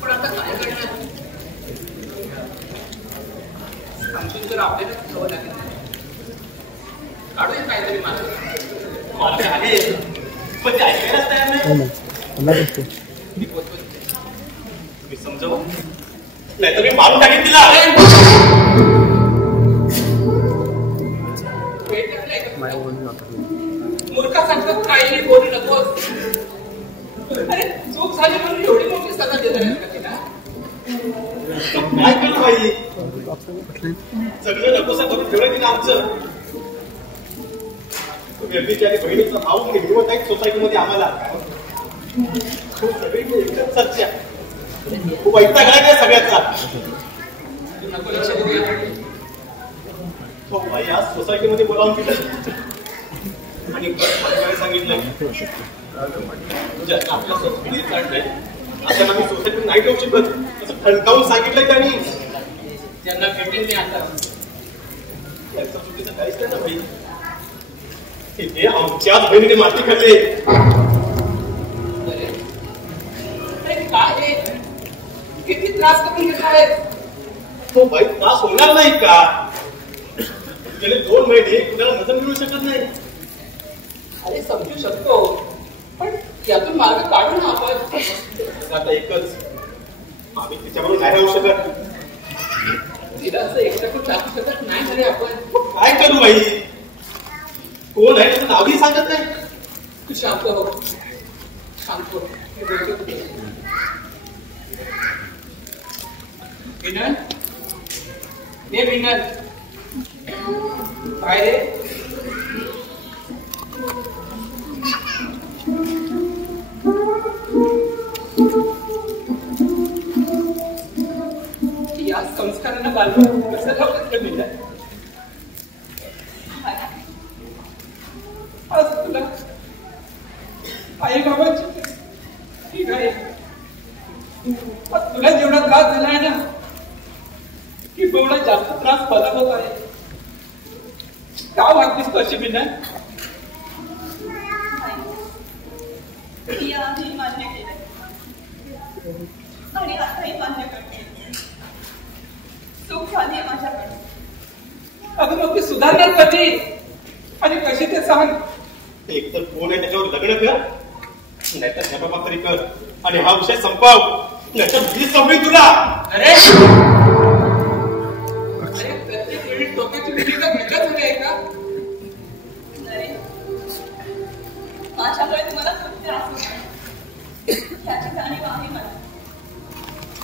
पण आता काय करणार समजून जर आपल्याला ठेवावं लागेल काढूया काहीतरी मला आहे पण ते ऐकायलाच तयार नाही मी समजव नाही तर मी मारून टाकेन तिला मूर्खा सांगतात काही बोलू नकोस अरे चूक झाली म्हणून एवढी मोठी सजा देणार का तिला काय केलं बाई सगळं नकोसा करून ठेवलं तिला आमचं व्यक्तीच्या बहिणीचा भाऊ हिरवत आहे सोसायटीमध्ये आम्हाला एकदम सच्चा खूप ऐकता काय सगळ्याचा नको लक्ष देऊया तो भाई आज सोसायटीमध्ये बोलावून दिलं आणि सांगितलं आपल्या संस्कृती काढलंय आता आम्ही सोसायटीत नाही ठेवू शकत असं ठणकावून सांगितलंय त्यांनी त्यांना भेटेल नाही आता याचं चुकीचं काहीच नाही ना भाई हे आमच्याच बहिणीने माती खाल्ली काय किती त्रास करून घेत आहे तो भाई त्रास होणार नाही का गेले 2 महिने कुणाला मदत मिळू शकत नाही अरे समजू शकतो पण यातून मार्ग काढू ना आपण आता एकच आम्ही तिच्याबरोबर नाही राहू शकत तिला असं एकटं टाकू शकत नाही तरी आपण काय करू बाई कोण आहे त्याचं नावही सांगत नाही तू शांत हो शांत हो विनन ने विनन काय रे या संस्कारांना बांधून कसं लवकर मिळतात आज तुला आई बाबाची ठीक आहे तुला जेवढा त्रास झाला आहे ना की एवढा जास्त त्रास मला होत आहे का वागतेस कशी बिना आधी मान्य केलं आणि आताही मान्य करते चूक झाली माझ्याकडे अगं मग ती सुधारणार कधी आणि कशी ते सांग एक तर कोण आहे त्याच्यावर लग्न कर नाहीतर झपापा तरी कर आणि हा विषय संपव नाहीतर मी संपवी तुला अरे प्रत्येक वेळी टोकाची भूमिका घेतलाच हवी आहे का नाही माझ्यामुळे तुम्हाला खूप त्रास होतो त्याची जाणीव आहे मला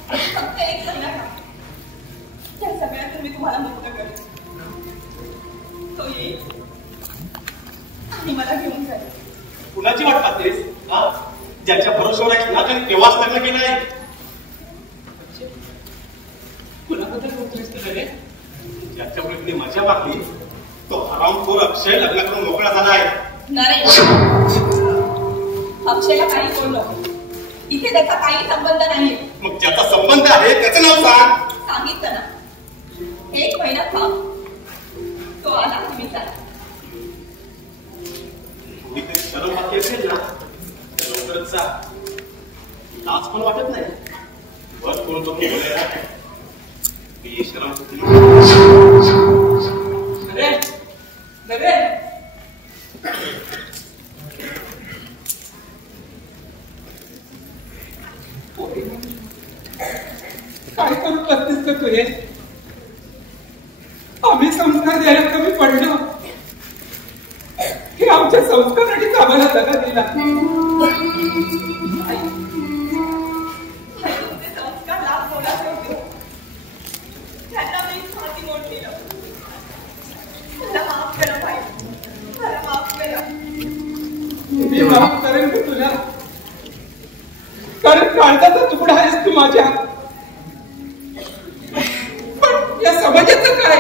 फक्त एक महिना का त्या सगळ्यातून मी तुम्हाला मुक्त करेन तो येईल आणि मला घेऊन जाईल कुणाची वाट पाहतेस ज्याच्या भरोश्यावर आहे तेव्हाच लग्न केलं आहे कुणाबद्दल बोलतोयस तू रे ज्याच्या मुलीने मजा मागली तो हरामखोर अक्षय लग्न करून मोकळा झाला आहे नरेश अक्षयला काही बोललो इथे त्याचा काही संबंध नाही मग ज्याचा संबंध आहे त्याचं नाव सांग सांगितलं ना 1 महिना थांब तो आला तुम्ही चला थोडी काही शरम वाटते असेल ना तर लवकरच जा लाज पण वाटत नाही वर कोण तो केलं शरम अरे अरे काय करू करतेस का तू हे आम्ही संस्कार द्यायला कमी पडलो की आमच्या संस्काराने आम्हाला दगा दिला संस्कार लाभ बोलायचे होते त्यांना मी हाती मोड दिलं मला माफ करा भाई मला माफ करा मी माफ करेन का तुला कारण काळजाचा तुकडा आहेस तू माझ्या पण या समाजाचं काय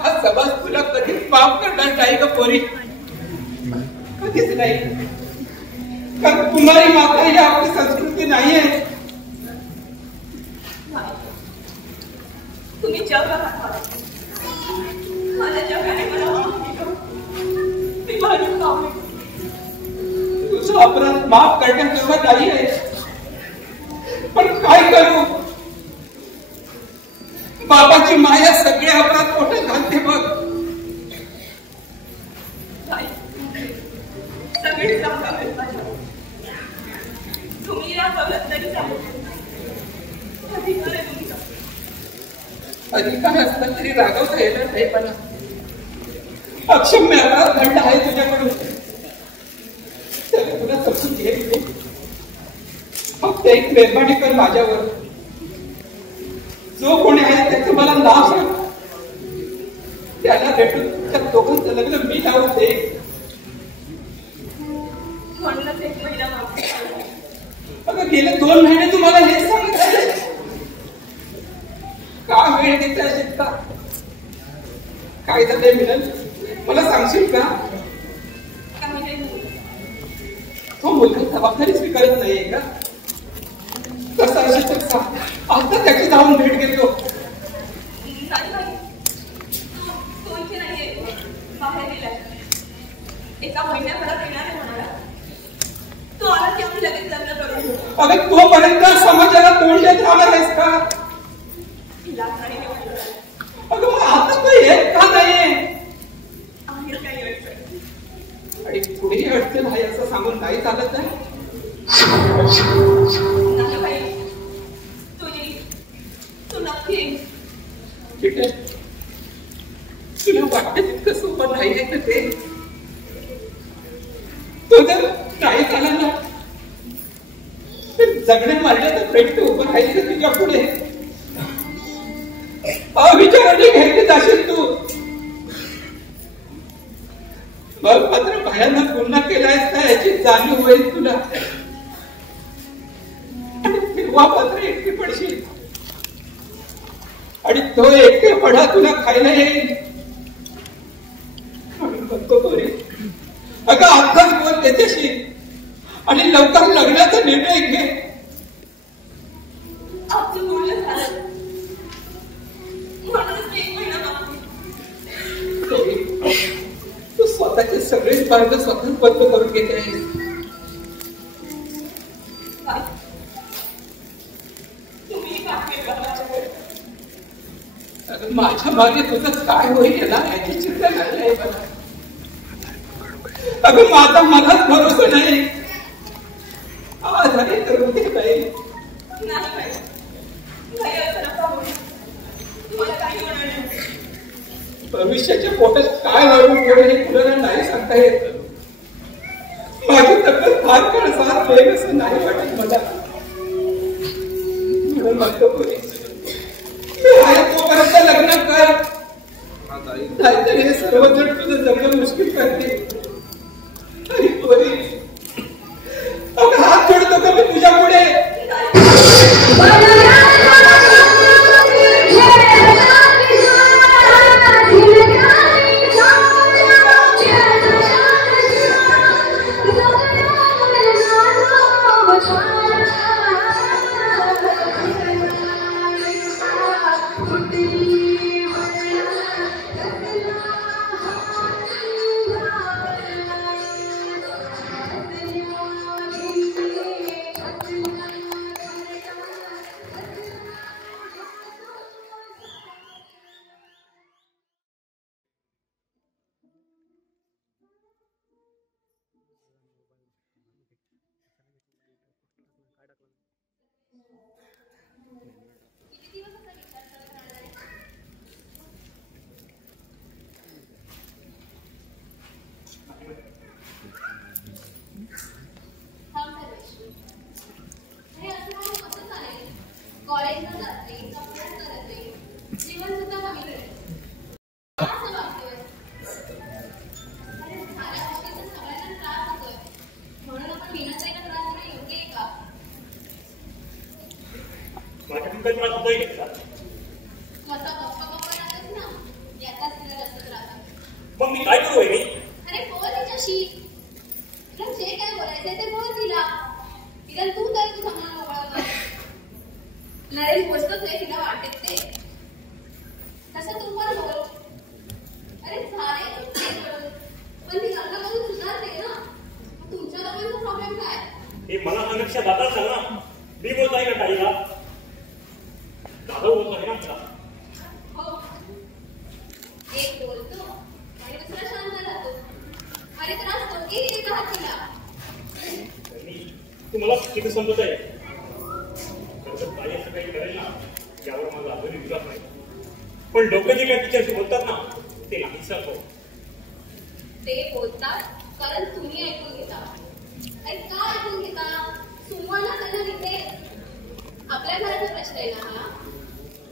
हा समाज तुला कधीच माफ करणार नाही का पोरी कधीच नाही कारण कुमारी माता ही आपली संस्कृती नाही आहे तुम्ही जग राहता माझ्या जगाने मला माफ केलं तुझा अपराध माफ करण्याजोगा नाही आहे, पण काय करू? बाबाची माया सगळे अपराध पोटात घालते बघ. सगळे सांगावेत माझ्या, तुम्ही रागावत तरी चालेल. अधिकार आहे तुमचा. अधिकार असला तरी रागवता येणार नाही. पण अक्षम्य अपराध घडला आहे तुझ्याकडून, त्याला तुला समजून घे. फक्त एक मेहरबानी कर माझ्यावर. जो कोणी आहे त्याचं मला नाव सांग. त्याला भेटून त्या दोघांचं लग्न मी लावून दे. म्हणूनच एक महिना मागे अगं गेले 2 महिने तुम्हाला हेच सांगत आहे. का वेळ घेतला असेल का? काय झालंय मिलन, मला सांगशील का? काही नाही. तो मुलगा जबाबदारी स्वीकारत नाहीये का? कसं असेल तर सांग. आता त्याची जाऊन भेट घेतो. तो इथे नाहीये, बाहेर गेलाय. एका महिन्याभरात येणार आहे म्हणाला. तो आला की आम्ही लगेच लग्न करू. अगं तोपर्यंत समाजाला तोंड देत राहणार आहेस का? अगं मग आता तो येत का नाहीये? आणि पुढे अडचण आहे असं सांगून नाही चालत आहे. तू नक्की ठीक आहे, तुला वाटत तितकं सोपं नाहीये तर ते. तो जर नाही झाला ना, जगणे मारले तर पेट उभं राहायचं तुझ्या पुढे. विचाराने घ्यायचे जाशील तू. बघ मात्र भयानक गुन्हा केलायस का याची जाणीव होईल तुला. आणि तेव्हा मात्र एकटी पडशील. आणि तो एकटेपणा तुला खायला येईल. म्हणतो तोरी अगं आत्ताच बोल त्याच्याशी आणि लवकर लग्नाचा निर्णय घे. आमचं बोलणं झालं म्हणूनच मी 1 महिना मागते. तू स्वतःचे सगळेच मार्ग स्वतःच बंद करून घेते आहेस. तुम्ही काय केलं? अगं माझ्या मागे तुझं काय होईल ना याची चिंता नाही आहे मला. अगं माझा मलाच भरोसा नाही. आज आहे तर उद्या नाही. भविष्याच्या पोटात काय वाढून ठेवलं हे तुला नाही सांगता येत. माझी तब्येत फार काळ साथ देईल असं नाही वाटत मला. म्हणून म्हणतो तोपर्यंत लग्न कर, नाहीतर हे सर्वजण तुझं जगणं मुश्किल करते. हात जोडतो का मी तुझ्या पुढे? मग मी काय करू? अरे बोल तिच्याशी, तुला जे काय बोलायचंय ते बोल तिला. तिला तू तर तू समजा मोकळा कर. नरेश बोलतोच आहे तिला वाटेत ते तसं तू पण बोल. अरे झाले पण ती लग्न करून किती समजत आहे काही करेल ना यावर माझा अजूनही विश्वास नाही. पण लोक जे काय तिच्याशी बोलतात ना ते नाही सांगतो. ते बोलतात कारण तुम्ही ऐकून घेता. आणि का ऐकून घेता? तुम्हाला त्यांना तिथे आपल्या घराचा प्रश्न आहे ना हा.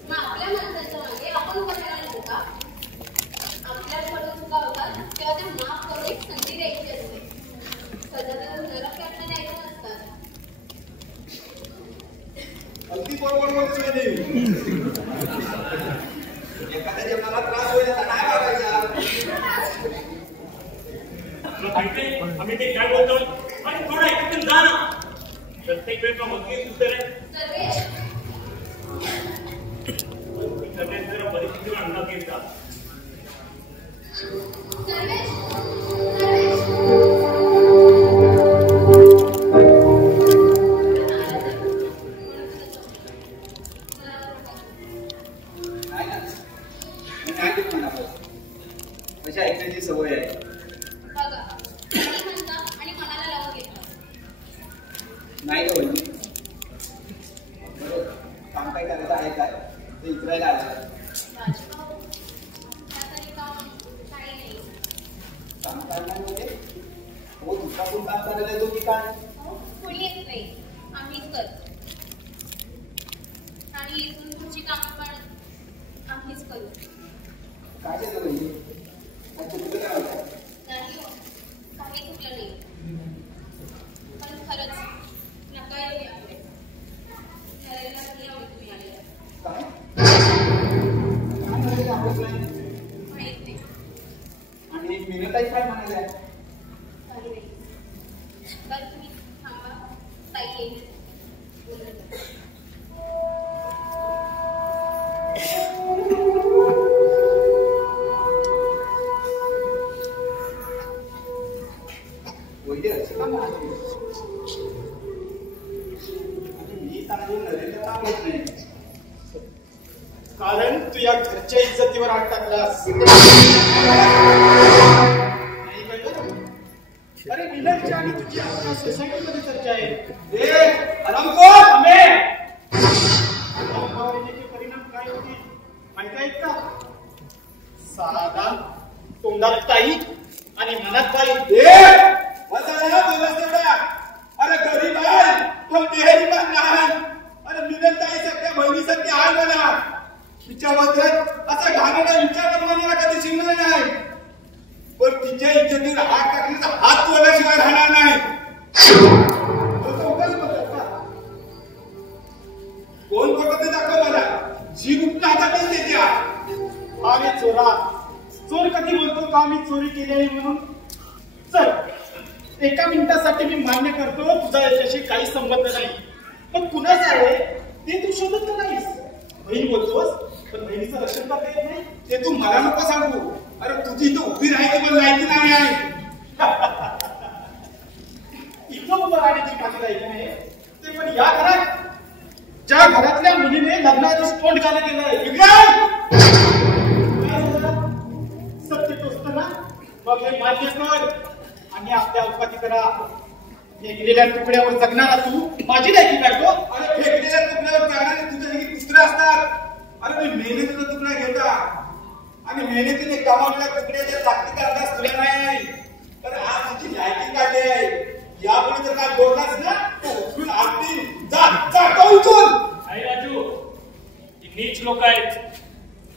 मग आपल्या माणसांच्या मागे आपण उभा राहायला होता. आपल्याकडून चुका होतात तेव्हा त्या माफ करून एक संधी द्यायची असते. सध्या नरक आपल्याला द्यायचं नसतात. अगदी बरोबर बोलतोय देवी. एखाद्या जेवणाला त्रास होईल तर नाही वागायचा. आम्ही ते काय बोलतो आणि थोडं ऐकून जा ना. प्रत्येक वेळ का मग उत्तर आहे जरा परिस्थितीवर अंदाज घेतात. अशा ऐकण्याची सवय आहे. बघा म्हणता आणि मनाला लावून घेतात. नाही का वहिनी बरोबर काम काय करायचं आहे काय ते इकरायला आलं. राजभाऊ त्यातरी काम काही नाही. काम करणार म्हणजे हो दुसरा कोण काम करायला येतो की काय? कोणी येत नाही. आम्हीच करतो. आणि इथून पुढची कामं पण आम्हीच करू. काय येतं वहिनी चुकलं करायचं नाही हो काही चुकलं नाही. पण खरंच नका येऊ याकडे. नरेंद्र नाही आवडत तुम्ही आलेला. काय काय आवडत नाही माहित नाही. आणि मिनताई काय म्हणायचं आहे? काही नाही. बरं तुम्ही थांबा. ताई येईल. बोलत जा. वैद्य असं का म्हणाले? मी सांगून नरेंद्र का होत नाही? कारण तू या घरच्या इज्जतीवर हात टाकलास. नाही कळलं? अरे विनरची आणि तुझी आपल्या सोसायटीमध्ये चर्चा आहे. परिणाम काय होतील माहिती आहेत का? साधा तोंडात ताई आणि मनात बाई. अरे गरीब आहे पण देहरी पण नाही. अरे मिनताई सगळ्या बहिणीसारखी आहे मला. तिच्याबद्दल असा घाणेरडा विचार करण्याला कधी शिकणार नाही. पण तिच्या इज्जतीवर हात टाकण्याचा हात तोडल्याशिवाय राहणार नाही. कोण बघत ते दाखव मला. जी गुप्त हातातच देत्या. आम्ही चोरा चोर कधी बोलतो का आम्ही चोरी केली आहे म्हणून? चल एका मिनिटासाठी मी मान्य करतो तुझा याच्याशी काही संबंध नाही. पण कुणाच आहे ते तू शोधत नाहीस. बहीण बोलतोस पण बहिणीचं रक्षण करता येत नाही ते तू मला नको सांगू. अरे तुझी इथं उभी राहायची पण लायकी नाही आहे. इथं उभं राहण्याची माझी लायकी नाही ते पण या घरात ज्या घरातल्या मुलीने लग्नाचं तोंड घाला गेलंय. सत्य टोचत ना मग हे मान्य कर आणि आपल्या अवकाती करा. फेकलेल्या तुकड्यावर जगणारा तू माझी लायकी काढतो. अरे फेकलेल्या तुकड्यावर जगणारे तुझ्या देखील दुसरे असतात. अरे मी मेहनतीचा तुकडा घेता आणि मेहनतीने कमावलेल्या तुकड्याच्या ताकदीचा अंदाज तुला नाही. तर आज तुझी लायकी काढली आहे. यापुढे जर काय बोललास ना तर उचलून आरती जातो उचल. आई राजू ही नीच लोक आहेत.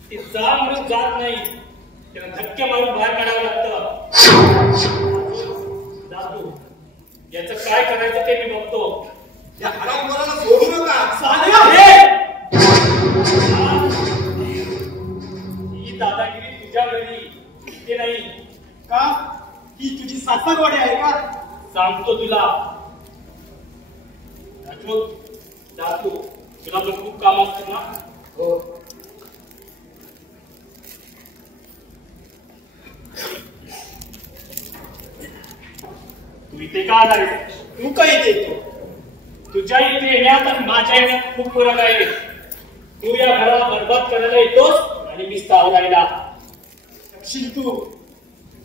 ती जा म्हणून जात नाही. त्यांना धक्के मारून बाहेर काढावं लागतं. जातो याचं काय करायचं ते मी बघतो. या हरामखोराला सोडू नका. ही दादागिरी तुझ्या घरी ते नाही का? ही तुझी सासरवाडी आहे का? सांगतो तुला. राजू जातो. तुला पण खूप काम असतं ना. हो तू इथे का आलाय? तू काय येतो? तुझ्या इथे येण्यात आणि माझ्या येण्यात खूप फरक आहे. तू या घराला बरबाद करायला येतोस आणि मी सावरायला. तू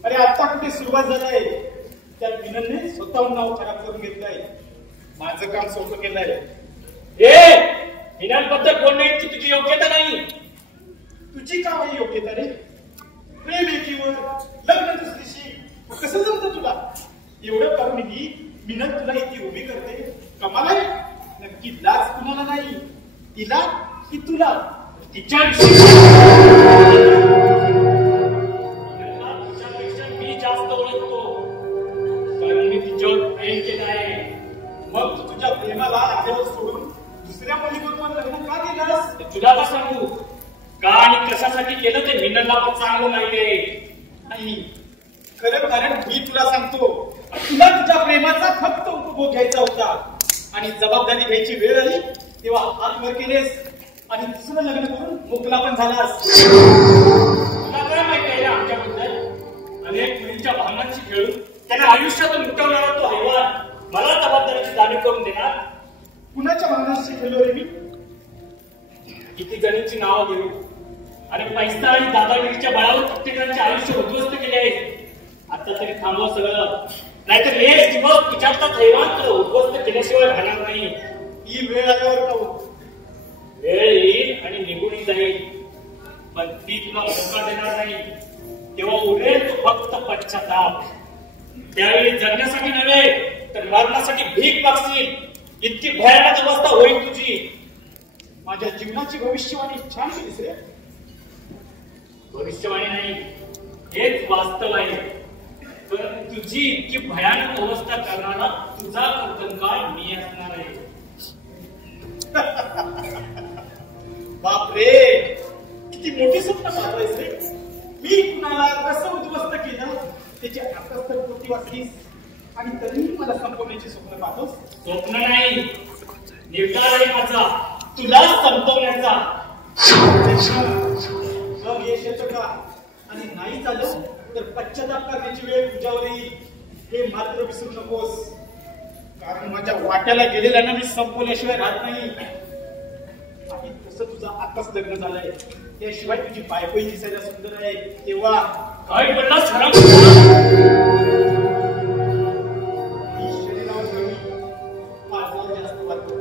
अरे आता कुठे सुरुवात झाली आहे. त्या विननने स्वतःहून नाव खराब करून घेतलंय. माझं काम सोपं केलंय. हिनांबद्दल बोलण्याची तुझी योग्यता नाही. तुझी का ही योग्यता रे? प्रेम एकीवर, लग्न दुसरीशी, कसं जमतं तुला? एवढं करूनही मिनल तुला इथे उभी करते. कमाल आहे. नक्की लाज कुणाला नाही, तिला की तुला? तिच्यापेक्षा मी जास्त ओळखतो, कारण मी तिच्यावर प्रेम केलं आहे. मग तू तुझ्या प्रेमाला आल्यावर सोडून दुसऱ्या मुलीबरोबर लग्न का केलंस? तुला का सांगू? का आणि कशासाठी केलं ते मिनलला पण चांगलं माहितीये. नाही, खरं कारण मी तुला सांगतो, तुला तुझ्या प्रेमाचा फक्त उपभोग घ्यायचा होता आणि जबाबदारी घ्यायची वेळ आली तेव्हा हात वर केलेस आणि दुसरं लग्न करून मोकला पण झालास. तुला काय माहिती आहे आमच्याबद्दल? अनेक मुलींच्या भावनांशी खेळून त्यांना आयुष्यातून लुटवणारा तो हैवान मला जबाबदारीची जाणीव करून देणार. कुणाच्या भावनांशी खेळलो रे मी? किती जणींची नावं घेऊ आणि पैसा आणि दादागिरीच्या बळावर प्रत्येकाचे आयुष्य उद्ध्वस्त केले आहे. आता तरी थांबव सगळं, नाहीतर एक दिवस तुझ्यातला हैवान उद्ध्वस्त केल्याशिवाय राहणार नाही. ही वेळ आल्यावर का होत? वेळ येईल आणि निघून जाईल, पण ती तुला धोका देणार नाही. तेव्हा उरेल तो फक्त पश्चाताप. त्यावेळी जगण्यासाठी नव्हे तर मरणासाठी भीक मागशील. इतकी भयानक अवस्था होईल तुझी. माझ्या जीवनाची भविष्यवाणी छान केलीस रे. भविष्यवाणी नाही, हेच वास्तव आहे. पण तुझी इतकी भयानक अवस्था करणारा तुझा कर्तनकाळ मी असणार आहे. बापरे, किती मोठी स्वप्न पाहतोयस रे. मी कुणाला कसं उद्ध्वस्त केलं त्याची आताच तर पोटी वाचलीस आणि तरीही मला संपवण्याची स्वप्न पाहतोस. स्वप्न नाही, निर्धार आहे माझा, तुला संपवण्याचा. मग यश येतं का? आणि नाही झालं तर पश्चाताप करण्याची वेळ तुझ्यावर येईल. हे मात्र विसरू नकोस, कारण माझ्या वाट्याला गेलेल्यांना मी संपवल्याशिवाय राहत नाही. आणि तसं तुझं आताच लग्न झालंय, त्याशिवाय तुझी बायकोही दिसायला सुंदर आहे. तेव्हा काय बोललास? शरीरावर कमी, माझ्यावर जास्त वाटतो.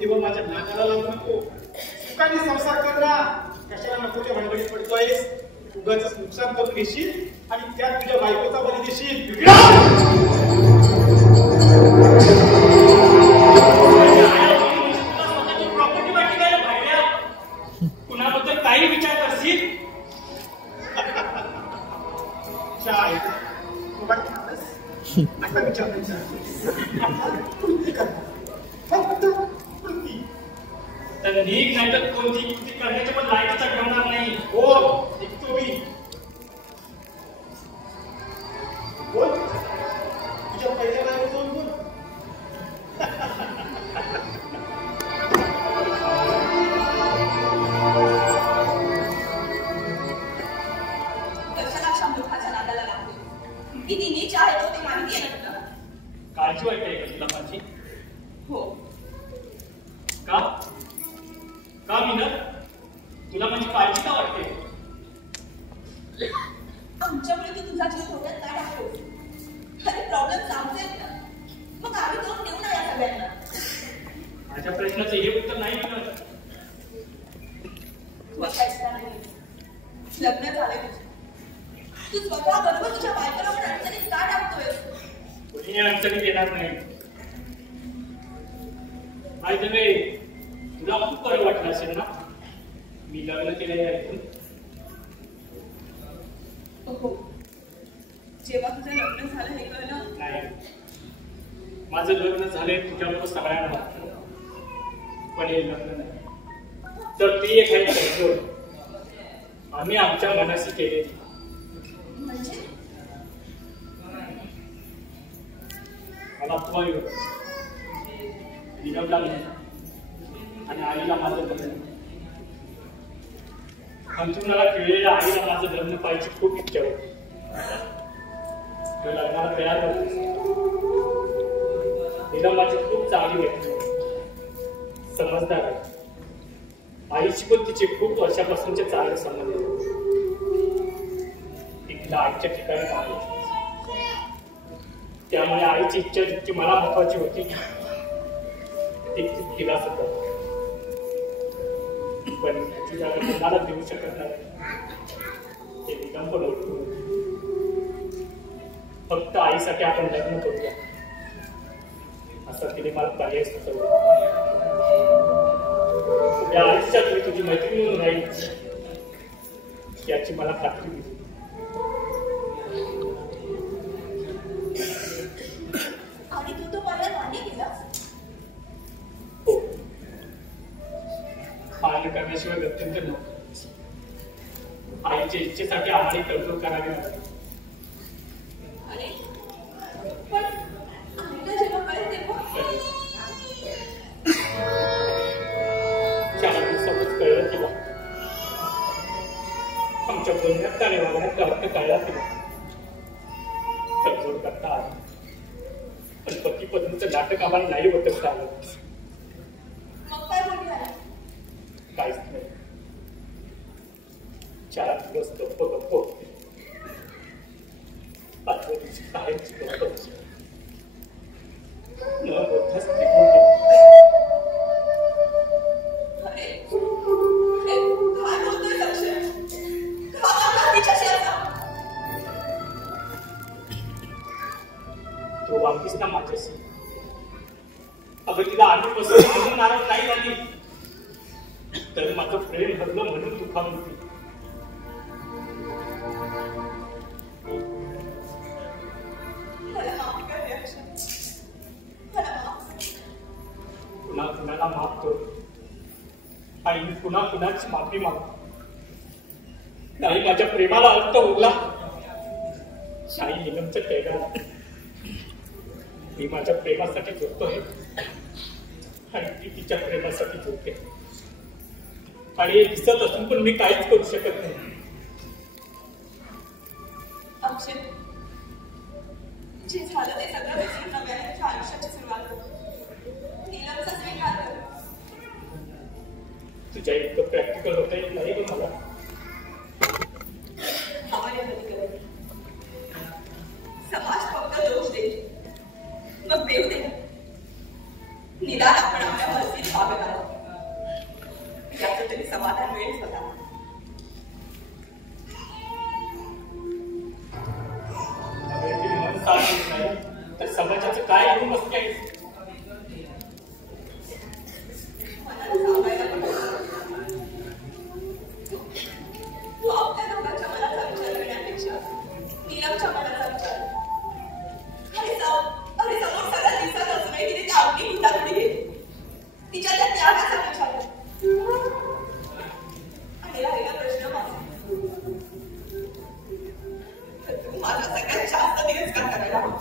तेव्हा माझ्या नाकाला लागू नको. सुखाने संसार कर ना. कशाला नकोच्या भानगडीत पडतोयस? उगाच नुकसान करून घेशील आणि त्यात तुझ्या बायकोचा बळी देशील. प्रॉपर्टी वाटी द्यायला पाहिजे. कुणाबद्दल काही विचार करशील? काय आता विचारायचं तर नीट नाही तर कोणती कृती करण्याच्या पण लायकीचा ठेवणार नाही. हो, ऐकतो मी. बोल, तुझ्या पहिल्या बायको जाऊन बोल. कशाला शंभूखाच्या नादाला लागतो? किती नीच आहे तो ते माहिती आहे ना तुला? काळजी वाटते का तुला माझी? हो. का का मीनल, तुला माझी काळजी का वाटते? आमच्यामुळे तू तुझा जीव धोक्यात का टाकतोस? अरे प्रॉब्लेम आमचे आहेत ना, मग आम्ही दोन देऊ ना या सगळ्यांना. माझ्या प्रश्नाचं हे उत्तर नाही मीनल. तू असा इच्छा नाही. लग्न झालंय तुझं. तू स्वतः बरोबर तुझ्या बायकोला पण अडचणीत का टाकतोय? कोणी अडचणीत येणार नाही. बाय द वे, तुला खूप बरं वाटलं असेल ना मी लग्न केलेलं ऐकून? हो, जेव्हा तुझं लग्न झालं हे कळलं. नाही, माझं लग्न झालंय तुझ्याबरोबर सगळ्यांना वाटतं, पण हे लग्न नाही. तर ती एक आहे तडजोड आम्ही आमच्या मनाशी केलेली. म्हणजे मला तो विनवला नाही आणि आईला माझं लग्न. अंतरुणाला खेळलेल्या आईला माझं लग्न पाहिजे खूप इच्छा होती. लग्नाला तयार होते. तिला माझी खूप चांगली व्यक्ती, समजदार आहे. आईची पण तिचे खूप वर्षापासूनचे चांगले संबंध होते. ती तिला आईच्या ठिकाणी मागितली. त्यामुळे आईची इच्छा जितकी मला महत्वाची होती एक तिला सुद्धा, पण तिची जागा कोणाला देऊ शकत नाही हे विलंबन ओळखून फक्त आईसाठी आपण लग्न करूया असं तिने मला पर्याय सुचवला. तुझ्या आयुष्यात मी तुझी मैत्रीण म्हणून राहील याची मला खात्री दिली. आणि तू तो मला मान्य केलास? हो, मान्य करण्याशिवाय गत्यंतर नव्हतं. आईच्या इच्छेसाठी आम्हाला तडजोड करावी लागली. अरे पण आईला जेव्हा कळेल तेव्हा 4 दिवसातच कळलं तिला. आमच्या बोलण्यात आणि वागण्यात अर्थ कळला तिला. तडजोड करता आली, पण पती पत्नीचं नाटक आम्हाला नाही बदलता आलं. मग काय बोलली आई? काहीच नाही. 4 दिवस गप्प गप्प होते. 5व्या दिवशी कायमची गप्प होती. न बोलताच निघून गेली. अरे काय बोलतोय अक्षय? का वागला तिच्याशी असा? तो वागलीस ना माझ्याशी. अगं तिला आधीपासून म्हणून नाराज नाही झाली तर माझं प्रेम हरलं म्हणून दुखावली होती. मला माफ कर रे अक्षय. मला माफ कर. पुन्हा कुणाला मागतो आणि मी पुन्हा कुणाची माफी मागतो. नाही माझ्या प्रेमाला अर्थ उरला. नाही निलमचं कैगाला. मी माझ्या प्रेमासाठी झोपतोय आणि ती तिच्या प्रेमासाठी झोपते. आणि हे दिसत असून पण मी काहीच करू शकत नाही. अक्षय जे झालं ते सगळं विसरून नव्याने तुझ्या आयुष्याची सुरुवात कर. नीलमचा स्वीकार कर. तुझ्या इतकं प्रॅक्टिकल होता येत नाही ग मला. समाज फक्त दोष देईल मग देव दे. निदान आपण आपल्या मर्जीत वागत आहोत याचं तरी समाधान मिळेल स्वतः. मन साथ देत नाही तर समाजाचं काय घेऊन बसते आहेस? मनाला सांगायला पण तू आपल्या दोघांच्या मनाचा विचार करण्यापेक्षा नीलमच्या मनाचा विचार. अरे समोर सगळ्या दिवसात असूनही तिने त्या आवडी गुंडागुडी घेतली. तिच्या त्या त्यागाचा विचार आणि राहिला प्रश्न माझा. तू माझा सगळ्यात जास्त तिरस्कार करायला हवा.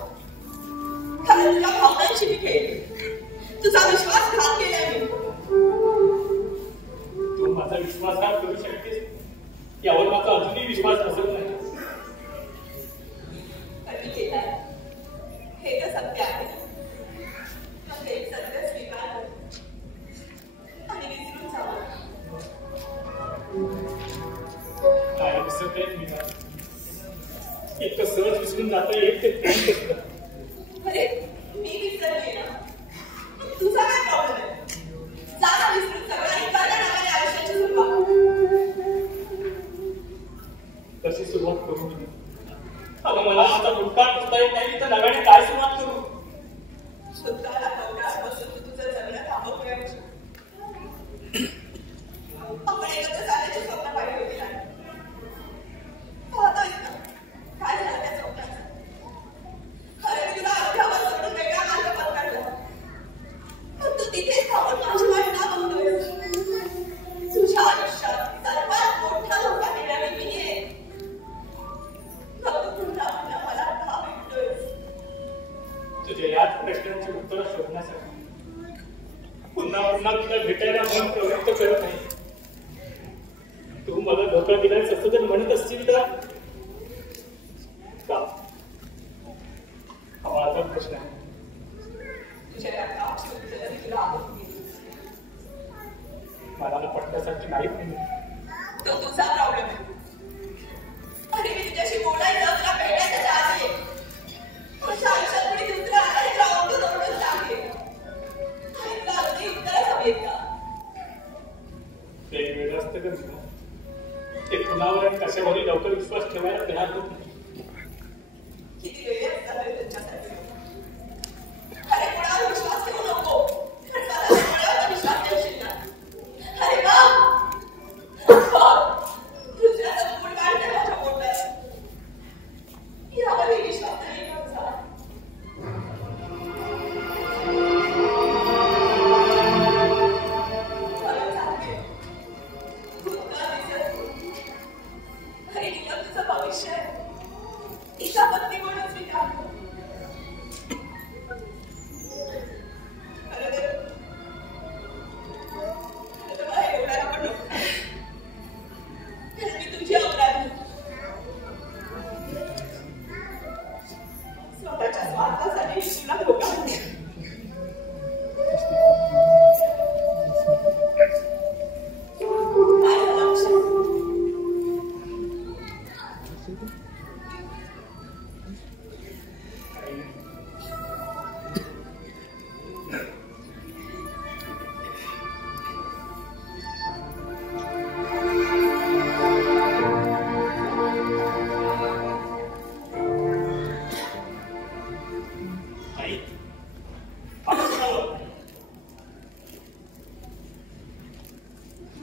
कारण तुझ्या भावनांशी मी खेळली. तुझा विश्वासघात केला मी. तू माझा विश्वासघात करू शकतेस यावर माझा अजूनही विश्वास बसत नाही. पण मी केलाय हे तर सत्य आहे. मग हे सत्य स्वीकार कर आणि विसरून जावं. काय विसरता येत मी का? इतकं सहज विसरून जाता येत ते प्रेम कसलं? अरे मी विसरले ना. तुझा काय प्रॉब्लेम आहे? जा ना विसरून सगळं आणि कर ना नव्याने आयुष्याची सुरुवात. कशी सुरुवात करू मी? अगं मला आता भूतकाळ पुसता येत नाही तर नव्याने काय सुरुवात करू? भूतकाळात अवकाशपासून तू तुझं जगणं थांबवतोय. आपण एकत्र चालण्याची स्वप्न पाहिली होती ना. पाहतोय ना काय झालं त्या स्वप्नाचं? अरे मी तुला अध्यापन सोडून वेगळा मार्ग पत्करला. पण तू तिथेच थांबून माझी वाट का बघतोयस? तुझ्या आयुष्यात सर्वात मोठा धोका देणारी मी आहे. फक्त पुन्हा पुन्हा मला का भेटतोयस? तुझ्या याच प्रश्नांची उत्तरं शोधण्यासाठी पुन्हा पुन्हा तुला भेटायला मन प्रवृत्त करत नाही. तू मला धोका दिलायस असं जर म्हणत असतील तर का? हा माझा प्रश्न आहे. तुझ्या त्या कापसून तुला आवडून गेली. मला पटण्यासाठी नाही तुम्ही. तो तुझा प्रॉब्लेम आहे. आणि मी तुझ्याशी बोलायचं तुला भेटायचं आहे. तुझ्या आयुष्यात कोणी दुसरं आधारित राहून तू ओरडून टाकेल. आणि तुला अगदी कशावरही लवकर विश्वास ठेवायला तयार होत नाही. किती वेळ असतात त्यांच्यासाठी. अरे कोणावर विश्वास ठेवू नको. कोणावर विश्वास ठेवशील ना. अरे दुसऱ्याचा मूळ काढते माझ्या पोटात. यावरही विश्वास नाही माझा. मला सांगे अरे तिला तुझं भविष्य आहे. तिचा पत्नी म्हणून स्वीकार कर. मी तुझी अपराधी. स्वतःच्या स्वार्थासाठी तुला धोका दिला. काय झालं अक्षय?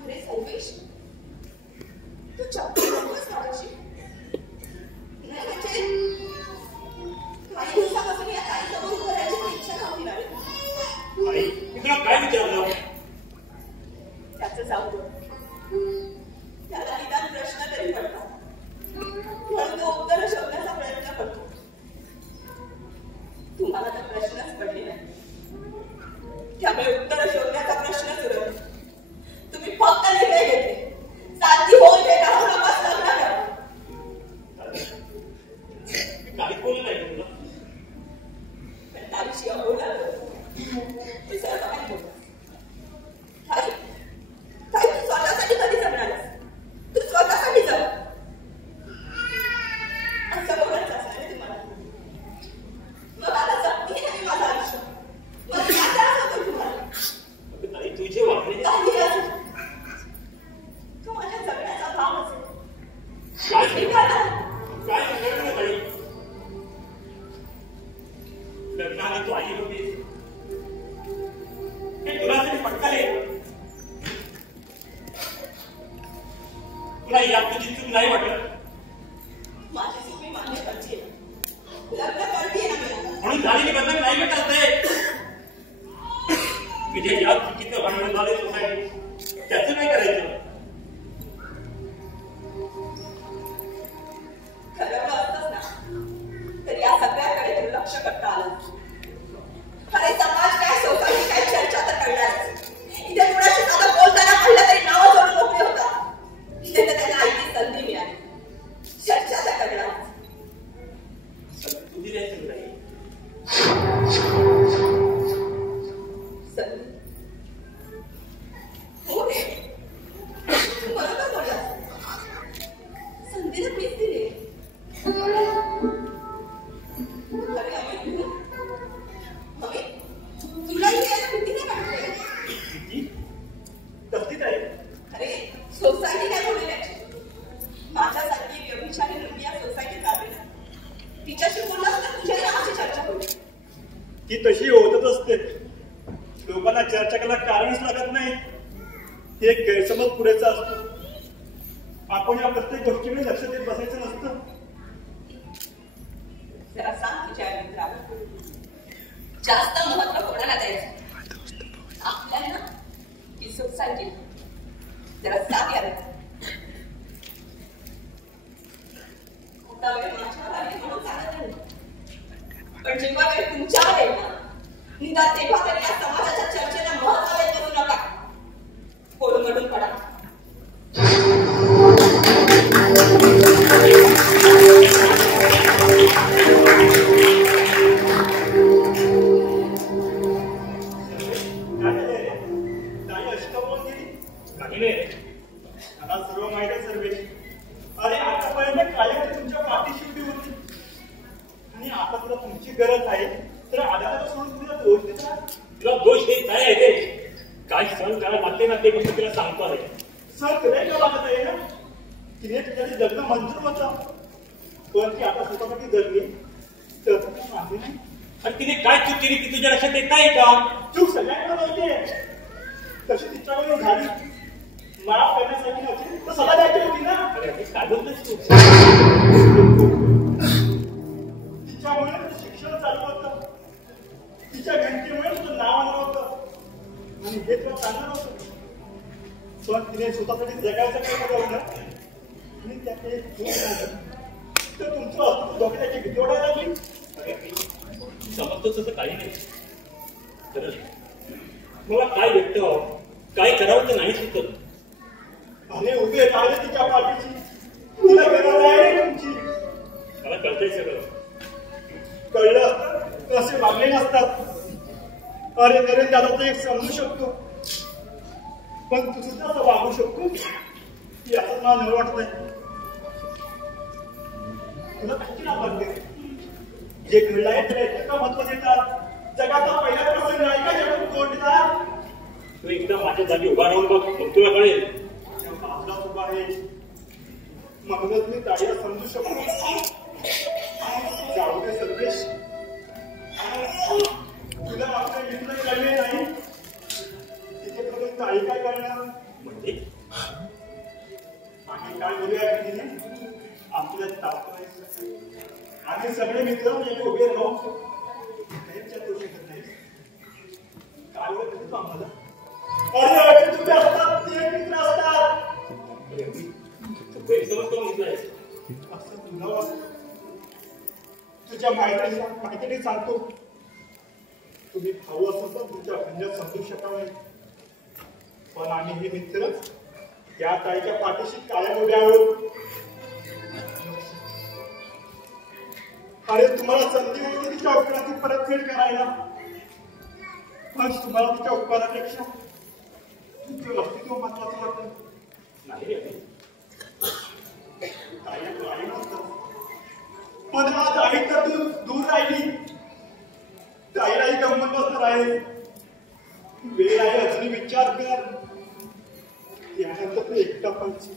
अरे सर्वेश, तू चक्क बोलतोस माझ्याशी? नाही म्हणजे काही दिवसापासून या ताईचा बोल करायची पण इच्छा नव्हती ना रे. आई मी तुला काय विचारलं? त्याचं जाऊ दे. त्याला निदान प्रश्न तरी पडतात म्हणून तो उत्तर शोधण्याचा प्रयत्न करतो. तुम्हाला तर प्रश्नच पडले नाही. त्यामुळे उत्तर शोधण्याचा प्रश्न सुरू. तुम्ही फक्त निर्णय घेतले. साधी होईल हे राहू नकाच लग्न करा. मी काहीच बोलू नाही तुला. पण ताईशी बोलायला तू सर्व काही बोलला. ताई तू स्वतःसाठी कधी जगणारस? तू स्वतःसाठी जग. असं बोलायचं असं रे तुम्हाला. मग आता जगते नाही माझं आयुष्य. मग काय त्रास होतो तुम्हाला? ताई तुझे वागणे काही असं तू माझ्या जगण्याचा भाव असेल. काय स्वीकार कर. काय सांगायचं ताई? लग्नाला तू आई होतीस हे तुला तरी पटकले. तुला या तुझी चूक नाही वाटत माझी चूक मी मान्य करते. लग्न करते ना मी. म्हणून झालेली बंधन नाही भेटत. मी जे या चुकीचं भांडण झाले सोसायटी त्याचं नाही करायचं. ठरवलं असतंच ना तर या सगळ्याकडे दुर्लक्ष करता आलं. अरे समाज काय सोसायटी काय चर्चा तर करणारच. इथे कुणाशी साधं बोलताना कळलं तरी नावं जोडून मोकळे होता. इथे तर त्यांना आईची संधी मिळाली. चर्चा तर करणार. तुझी द्यायची नाही. संधी हो रे. तू बरोबर बोललास. संधीला मीच दिली. अरे अमित तुला यायला भीती नाही वाटते? किती तस्तीत आहे. अरे सोसायटी काय बोलली त्याची? माझ्यासारखी व्यभिचारी मुलगी या सोसायटीत राहते ना. तिच्याशी बोलला तर तुझ्या नावाची चर्चा होईल. ती तशी होतच असते. लोकांना चर्चा करायला कारणच लागत नाही. हे एक गैरसमज पुरेसा असतो. आपण या प्रत्येक गोष्टीकडे लक्ष देत बसायचं नसतं. जरा सांग तुझ्या मित्राला जास्त महत्व कोणाला द्यायचं? आपल्याला की सोसायटी? जरा सांग यार. वेळ माझ्यावर आली म्हणून सांगत नाही. पण जेव्हा वेळ तुमच्यावर येईल ना निदान तेव्हा तरी या समाजाच्या चर्चेला महत्व देत बसू नका. कोलमडून पडा. सर्व माहिती आहे सर्वेश. अरे आतापर्यंत कायम तुमच्या पाठीशी उभी होती आणि आता तुला तुमची गरज आहे तर आधाराला सोडून तुला दोष देता. तुला दोष देत काय आहे ते? काय सहन करायला लागते ना ते फक्त तिला सांगतो आहे. सर तुला का वाटत आहे ना तिने तिच्यासाठी जगणं मंजूर होतं, पण ती आता स्वतःसाठी जगली तर माझे नाही. आणि तिने काय चूक केली ती तुझ्या लक्षात येत नाही का? चूक सगळ्यांना माहितीये, तशी तिच्याकडून झाली. माफ करण्यासाठी नव्हती तर सदा द्यायची होती ना. अरे काय बोलतोस तू? तिच्यामुळे तुझं शिक्षण चालू होतं, तिच्या घंटेमुळे तुझं नाव आलं होतं आणि हे तुला चाललं नव्हतं. पण तिने स्वतःसाठी जगायचं काय ठरवलं आणि त्यात एक चूक झालं तर तुमचं अस्तित्व धोक्याची भीती वाटायला लागली. समजतोच असं काही नाही. खरंच मला काय व्यक्त व्हावं, काय करावं ते नाही सुचत. आणि उभे राहिले तिच्या पाठीची, तुला गरज आहे तुमची. मला कळतंय सगळं. कळलं असतं तर असे वागले नसतात. अरे तरी त्याला तर एक समजू शकतो, पण तू सुद्धा असं वागू शकतो याचं मला न वाटतंय. तुला काहीची ना वाटते जे घडलं आहे त्याला इतकं महत्व देतात. जगाचा पहिला प्रसंग आहे का जगातून कोणता? तू एकदा माझ्या जागी उभा राहून बघ, मग तुला कळेल. आपलाच उभा आहे म्हणूनच मी ताईला समजू शकतो. जाऊ दे सर्वेश, तुला आपले मित्र कळले नाही तिथे बघून ताई काय करणार? म्हणजे आम्ही काय बोलूया तिने आपल्या तात्पर्य आम्ही सगळे मित्र नेहमी उभे राहू करू शकत नाही. काय बोलतो आम्हाला? अरे तुम्ही असतात ते मित्र असतात असं तुला वाटतं. तुझ्या माहितीने सांगतो, तुम्ही भाऊ असं तर तुमच्या म्हणजे समजू शकत नाही, पण आम्ही हे मित्र त्या ताईच्या पाठीशी कायम उभे आहोत. अरे तुम्हाला संधी होती तिच्या उपकाराची परतफेड करायला, पण तुम्हाला तिच्या उपकारापेक्षा तुमचं अस्तित्व महत्वाचं वाटतं. नाही पण आज आई तर दूर राहिली, ताईलाही गंमत बसणार आहे. वेळ आहे अजूनही विचार कर. त्यानंतर तू एकटा पाहिजे,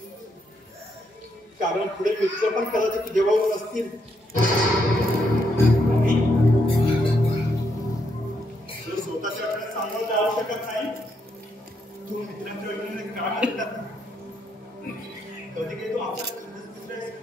कारण पुढे मित्र पण कदाचित जेव्हा नसतील. जर स्वतःच्या वेळेला सामोरं जाऊ शकत नाही, तू मित्रांच्या वेळेला काय म्हणतात? कधी काही तू आपल्या मित्र आहेस.